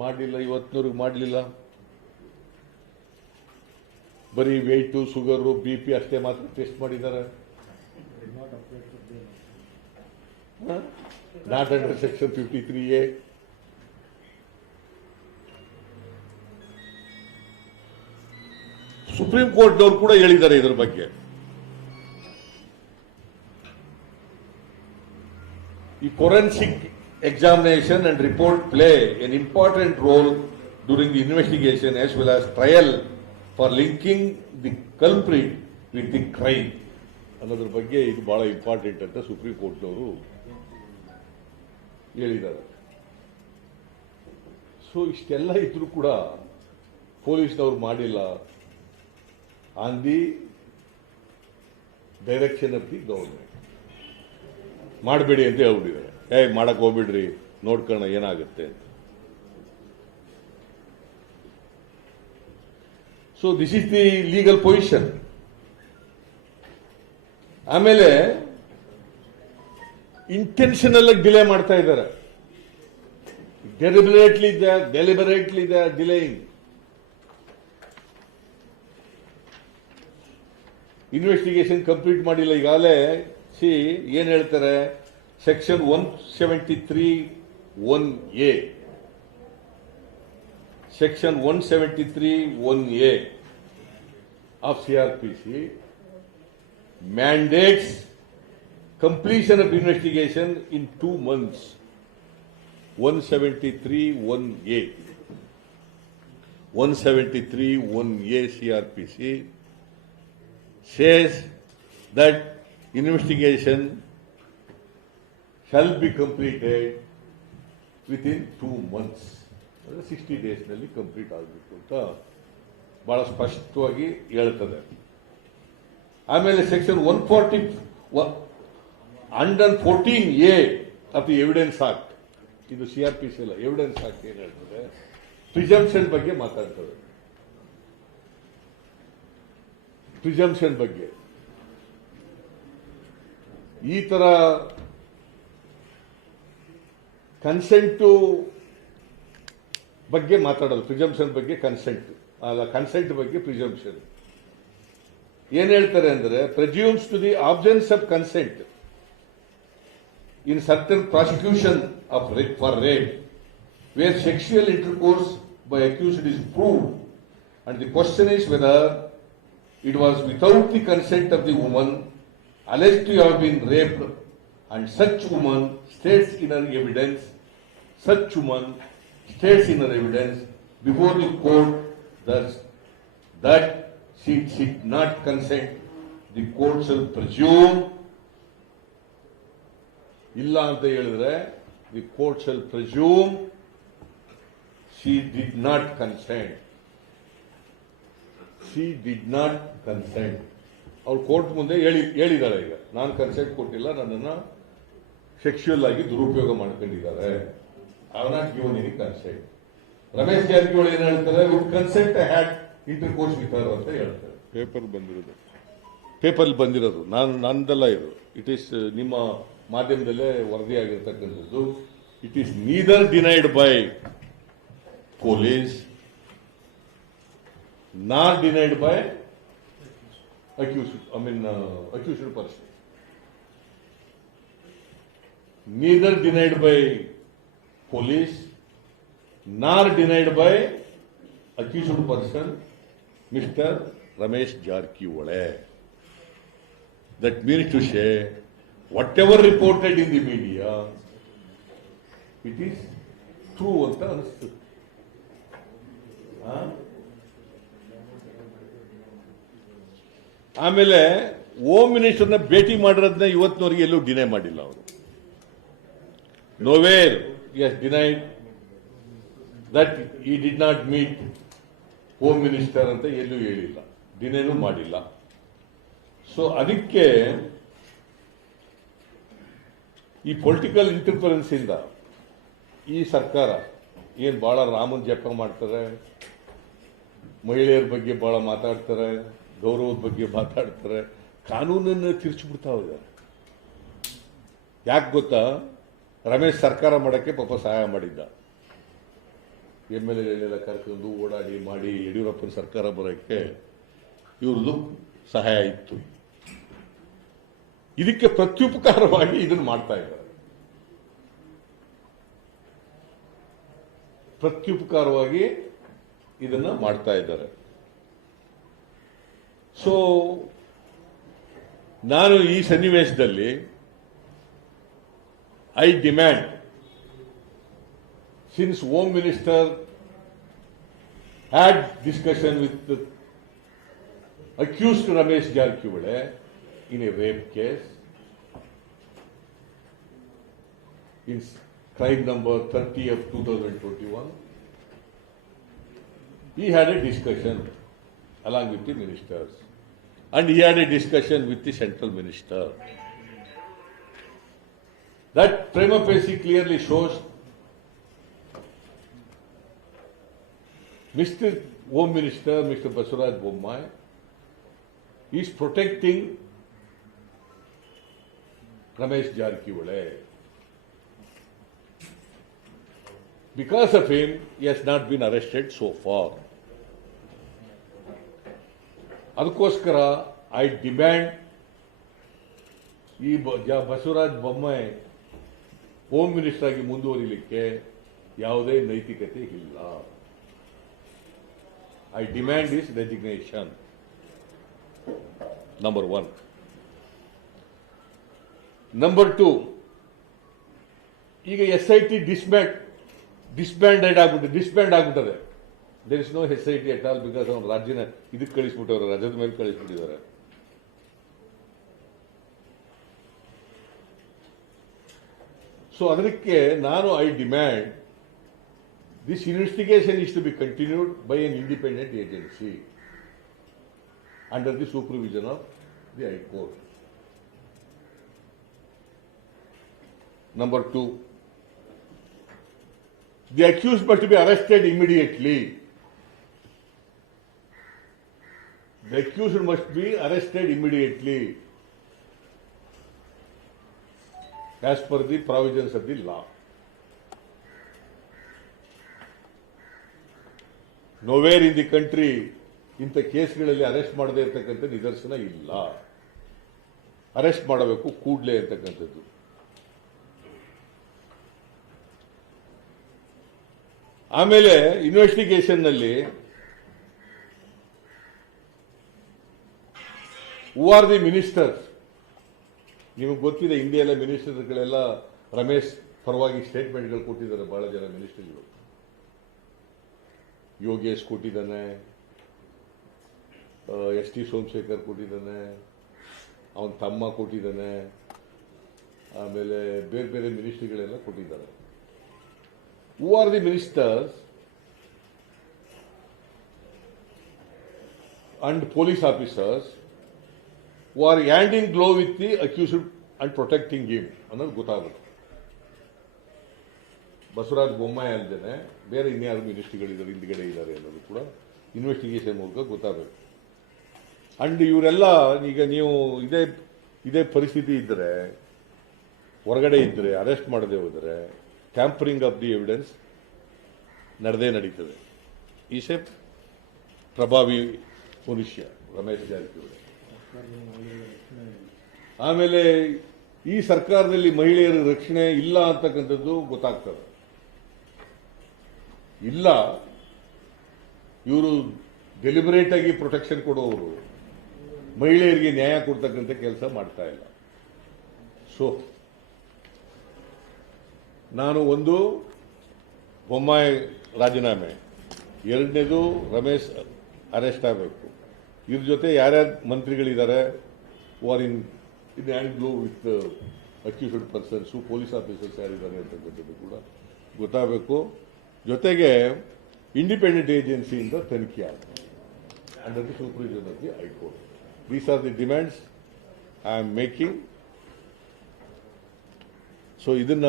ಮಾಡಲಿಲ್ಲ, ಇವತ್ತಿನವ್ರಿಗೆ ಮಾಡಲಿಲ್ಲ. ಬರೀ weight, sugar, BP ಅಷ್ಟೇ ಮಾತ್ರ test ಮಾಡಿದ್ದಾರೆ. Not under section 53A. Supreme ಕೋರ್ಟ್ನವರು ಕೂಡ ಹೇಳಿದ್ದಾರೆ ಇದರ ಬಗ್ಗೆ. ಈ forensic examination and report play an important role during the investigation as well as trial for linking the culprit with the crime ಅನ್ನೋದ್ರ ಬಗ್ಗೆ ಇದು ಬಹಳ ಇಂಪಾರ್ಟೆಂಟ್ ಅಂತ ಸುಪ್ರೀಂ ಕೋರ್ಟ್ನವರು ಹೇಳಿದ್ದಾರೆ. ಸೊ ಇಷ್ಟೆಲ್ಲ ಇದ್ರೂ ಕೂಡ ಪೊಲೀಸ್ನವ್ರು ಮಾಡಿಲ್ಲ on the direction of the government. ಮಾಡಬೇಡಿ ಅಂತ ಹೇಳ್ಬಿಟ್ಟಿದ್ದಾರೆ. ಮಾಡಕ್ ಹೋಗ್ಬಿಡ್ರಿ, ನೋಡ್ಕೊಳ್ಳೋಣ ಏನಾಗುತ್ತೆ ಅಂತ. So this is the legal position. ಆಮೇಲೆ ಇಂಟೆನ್ಷನಲ್ ಆಗಿ ಡಿಲೇ ಮಾಡ್ತಾ ಇದ್ದಾರೆ. Deliberately they are delaying. Investigation complete ಮಾಡಿಲ್ಲ. ಈಗಾಗಲೇ ಏನ್ ಹೇಳ್ತಾರೆ, section 173(1)(a section 173(1)(a of CRPC mandates completion of investigation in 2 months. 173(1)(a 173(1)(a CRPC says that investigation shall be completed within 2 months. 60 days ನಲ್ಲಿ complete ಆಗಬೇಕು ಅಂತ ಬಹಳ ಸ್ಪಷ್ಟವಾಗಿ ಹೇಳ್ತದೆ. ಆಮೇಲೆ section 114(a) of the evidence act, ಇದು CRPC ಅಲ್ಲ, evidence act ಏನ್ ಹೇಳ್ತದೆ, ಪ್ರಿಸಂಪ್ಷನ್ ಬಗ್ಗೆ ಮಾತಾಡ್ತದೆ. ಪ್ರಿಸಂಪ್ಷನ್ ಬಗ್ಗೆ ಈ ತರ ಕನ್ಸೆಂಟು ಬಗ್ಗೆ ಮಾತಾಡೋದು. ಪ್ರಿಸಂಪ್ಷನ್ ಬಗ್ಗೆ ಕನ್ಸೆಂಟ್ ಅಲ್ಲ, ಕನ್ಸೆಂಟ್ ಬಗ್ಗೆ ಪ್ರಿಸಂಪ್ಷನ್. ಏನ್ ಹೇಳ್ತಾರೆ ಅಂದ್ರೆ, presumes to the absence of consent in certain prosecution of for rape where sexual intercourse by accused is proved, and the question is whether it was without the consent of the woman alleged to have been raped, and such woman states in her evidence before the court that she did not consent, the court shall presume. ಇಲ್ಲ ಅಂತ ಹೇಳಿದ್ರೆ the court shall presume she did not consent. ಅವ್ರು court ಮುಂದೆ ಹೇಳಿದಾಳೆ, ಈಗ ನಾನು consent ಕೊಟ್ಟಿಲ್ಲ, ನನ್ನನ್ನ sexual ಆಗಿ ದುರುಪಯೋಗ ಮಾಡ್ಕೊಂಡಿದ್ದಾರೆ, I have not given any consent. Ramesh Jarkiholi ಏನ್ ಹೇಳ್ತಾರೆ, with consent I had intercourse with her ಅಂತ ಹೇಳ್ತಾರೆ. ಪೇಪರ್ ಬಂದಿರೋದು ನಂದಲ್ಲ ಇದು, ಇಟ್ ಈಸ್ ನಿಮ್ಮ ಮಾಧ್ಯಮದಲ್ಲೇ ವರದಿಯಾಗಿರ್ತಕ್ಕಂಥದ್ದು. It is neither denied by police not denied by accused person. Neither denied by police nor denied by accused person, Mr. Ramesh Jarkiwale. That means to say, whatever reported in the media, it is true ಅಂತ ಅನಿಸ್ತದೆ. ಆಮೇಲೆ home ಮಿನಿಸ್ಟರ್ನ ಭೇಟಿ ಮಾಡಿರೋದನ್ನ ಇವತ್ತಿನವರೆಗೆ ಎಲ್ಲೂ deny ಮಾಡಿಲ್ಲ ಅವರು. Nowhere S denied that ಈ did not meet home minister ಅಂತ ಎಲ್ಲೂ ಹೇಳಿಲ್ಲ, ಡಿನೈನೂ ಮಾಡಿಲ್ಲ. ಸೊ ಅದಕ್ಕೆ ಈ ಪೊಲಿಟಿಕಲ್ ಇಂಟರ್ಫರೆನ್ಸ್ ಇಂದ ಈ ಸರ್ಕಾರ ಏನ್ ಬಹಳ ರಾಮನ್ ಜಪ ಮಾಡ್ತಾರೆ, ಮಹಿಳೆಯರ ಬಗ್ಗೆ ಬಹಳ ಮಾತಾಡ್ತಾರೆ, ಗೌರವದ ಬಗ್ಗೆ ಮಾತಾಡ್ತಾರೆ, ಕಾನೂನನ್ನು ತಿರ್ಚಿಬಿಡ್ತಾ ಇದ್ದಾರೆ. ಯಾಕೆ ಗೊತ್ತಾ, ರಮೇಶ್ ಸರ್ಕಾರ ಮಾಡಕ್ಕೆ ಪಾಪ ಸಹಾಯ ಮಾಡಿದ್ದ, MLA ಕರ್ಕೊಂಡು ಓಡಾಡಿ ಮಾಡಿ ಯಡಿಯೂರಪ್ಪನ ಸರ್ಕಾರ ಬರೋಕ್ಕೆ ಇವ್ರದ್ದು ಸಹಾಯ ಇತ್ತು. ಇದಕ್ಕೆ ಪ್ರತ್ಯುಪಕಾರವಾಗಿ ಇದನ್ನು ಮಾಡ್ತಾ ಇದ್ದಾರೆ. ಪ್ರತ್ಯುಪಕಾರವಾಗಿ ಇದನ್ನ ಮಾಡ್ತಾ ಇದ್ದಾರೆ. ಸೊ ನಾನು ಈ ಸನ್ನಿವೇಶದಲ್ಲಿ I demand, since home minister had discussion with accused Ramesh Jarkiwale in a rape case in crime number 30 of 2021. He had a discussion along with the ministers, and he had a discussion with the central minister. That prima facie clearly shows Mr. Home Minister, Mr. Basuraj Bommai, is protecting Ramesh Jarkiwale. Because of him, he has not been arrested so far. ಅದಕ್ಕೋಸ್ಕರ I demand ಈ Basavaraj Bommai home minister ಆಗಿ ಮುಂದುವರಿಲಿಕ್ಕೆ ಯಾವುದೇ ನೈತಿಕತೆ ಇಲ್ಲ. I demand his resignation. Number 1. Number 2, ಈಗ SIT disband ಆಗ್ಬಿಟ್ಟದೆ. There is no SIT at all, because ಅವ್ನು ರಾಜ್ಯನ ಇದಕ್ಕೆ ಕಳಿಸ್ಬಿಟ್ಟವ್ರೆ, ರಜದ ಮೇಲೆ ಕಳಿಸ್ಬಿಟ್ಟಿದ್ದಾರೆ. ಸೊ ಅದಕ್ಕೆ ನಾನು I demand this investigation is to be continued by an independent agency under the supervision of the high court. Number 2, the accused must be arrested immediately. The accused must be arrested immediately as per the provisions of the law. Nowhere in the country ಇಂಥ ಕೇಸ್ಗಳಲ್ಲಿ arrest ಮಾಡದೇ ಇರತಕ್ಕಂಥ ನಿದರ್ಶನ ಇಲ್ಲ. Arrest ಮಾಡಬೇಕು ಕೂಡಲೇ ಅಂತಕ್ಕಂಥದ್ದು. ಆಮೇಲೆ investigation ನಲ್ಲಿ ಹೂ ಆರ್ ದಿ ಮಿನಿಸ್ಟರ್ಸ್, ನಿಮಗೆ ಗೊತ್ತಿದೆ, ಇಂಡಿಯಾದ ಮಿನಿಸ್ಟರ್ಗಳೆಲ್ಲ ರಮೇಶ್ ಪರವಾಗಿ ಸ್ಟೇಟ್ಮೆಂಟ್ಗಳು ಕೊಟ್ಟಿದ್ದಾರೆ. ಬಹಳ ಜನ ಮಿನಿಸ್ಟರ್ಗಳು, ಯೋಗೇಶ್ ಕೊಟ್ಟಿದ್ದಾನೆ, ST ಸೋಮಶೇಖರ್ ಕೊಟ್ಟಿದ್ದಾನೆ, ಅವನ ತಮ್ಮ ಕೊಟ್ಟಿದ್ದಾನೆ, ಆಮೇಲೆ ಬೇರೆ ಬೇರೆ ಮಿನಿಸ್ಟ್ರಿಗಳೆಲ್ಲ ಕೊಟ್ಟಿದ್ದಾರೆ. Who are the ministers and police officers who are hand in glove with the accused and protecting him ಅನ್ನೋದು ಗೊತ್ತಾಗುತ್ತೆ. ಬಸವರಾಜ ಬೊಮ್ಮಾಯಿ ಅಲ್ಲದೆ ಬೇರೆ ಇನ್ಯಾರು ಮಿನಿಸ್ಟ್ರಿಗಳಿದ್ದಾರೆ, ಹಿಂದ್ಗಡೆ ಇದ್ದಾರೆ ಅನ್ನೋದು ಕೂಡ ಇನ್ವೆಸ್ಟಿಗೇಷನ್ ಮೂಲಕ ಗೊತ್ತಾಗಬೇಕು. ಅಂಡ್ ಇವರೆಲ್ಲ ಈಗ ನೀವು ಇದೇ ಪರಿಸ್ಥಿತಿ ಇದ್ದರೆ, ಹೊರಗಡೆ ಇದ್ದರೆ, ಅರೆಸ್ಟ್ ಮಾಡದೆ ಹೋದರೆ ಟ್ಯಾಂಪರಿಂಗ್ ಆಫ್ ದಿ ಎವಿಡೆನ್ಸ್ ನಡೆದೇ ನಡೀತದೆ. ಈಸ್ ಎ ಪ್ರಭಾವಿ ಮನುಷ್ಯ ರಮೇಶ್ ಜಾರಕಿಹೊಳಿ. ಆಮೇಲೆ ಈ ಸರ್ಕಾರದಲ್ಲಿ ಮಹಿಳೆಯರ ರಕ್ಷಣೆ ಇಲ್ಲ ಅಂತಕ್ಕಂಥದ್ದು ಗೊತ್ತಾಗ್ತದೆ. ಇಲ್ಲ, ಇವರು ಡೆಲಿಬರೇಟ್ ಆಗಿ ಪ್ರೊಟೆಕ್ಷನ್ ಕೊಡುವವರು ಮಹಿಳೆಯರಿಗೆ ನ್ಯಾಯ ಕೊಡ್ತಕ್ಕಂಥ ಕೆಲಸ ಮಾಡ್ತಾ ಇಲ್ಲ. ಸೊ ನಾನು ಒಂದು, ಬೊಮ್ಮಾಯಿ ರಾಜೀನಾಮೆ, ಎರಡನೇದು ರಮೇಶ್ ಅರೆಸ್ಟ್ ಆಗಬೇಕು. ಇದ್ರ ಜೊತೆ ಯಾರ್ಯಾರು ಮಂತ್ರಿಗಳಿದ್ದಾರೆ who are in hand glove with accused persons, police officers ಯಾರಿದ್ದಾರೆ ಅಂತಕ್ಕಂಥದ್ದು ಕೂಡ ಗೊತ್ತಾಗಬೇಕು. ಜೊತೆಗೆ ಇಂಡಿಪೆಂಡೆಂಟ್ ಏಜೆನ್ಸಿಯಿಂದ ತನಿಖೆ ಆಗಬೇಕು under the supervision of the high court. These are the demands I am making. So ಇದನ್ನ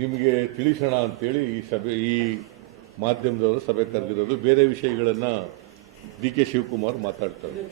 ನಿಮಗೆ ತಿಳಿಸೋಣ ಅಂತೇಳಿ ಈ ಮಾಧ್ಯಮದವರು ಸಭೆ ಕರೆದಿರೋದು. ಬೇರೆ ವಿಷಯಗಳನ್ನು DK ಶಿವಕುಮಾರ್ ಮಾತಾಡ್ತಾರೆ.